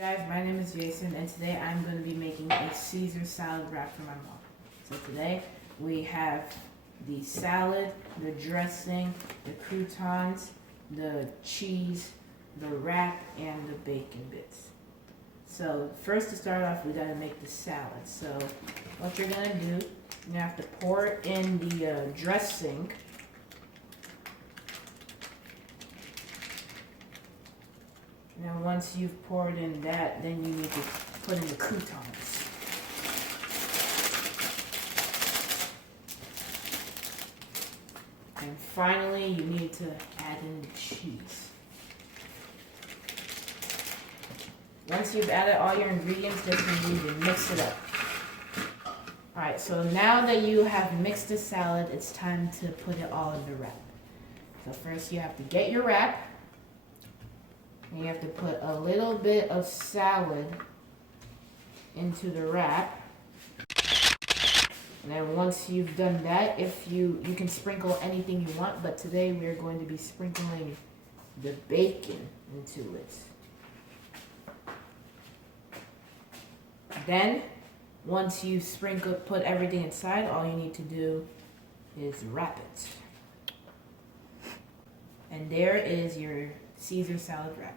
Hey guys, my name is Jason, and today I'm going to be making a Caesar salad wrap for my mom. So today we have the salad, the dressing, the croutons, the cheese, the wrap, and the bacon bits. So first, to start off, we got to make the salad. So what you're going to do, you're going to have to pour in the dressing. Now once you've poured in that, then you need to put in the croutons. And finally, you need to add in the cheese. Once you've added all your ingredients, just you need to mix it up. Alright, so now that you have mixed the salad, it's time to put it all in the wrap. So first you have to get your wrap. And you have to put a little bit of salad into the wrap. And then once you've done that, if you can sprinkle anything you want, but today we are going to be sprinkling the bacon into it. Then, once you've put everything inside, all you need to do is wrap it. And there is your Caesar salad wrap.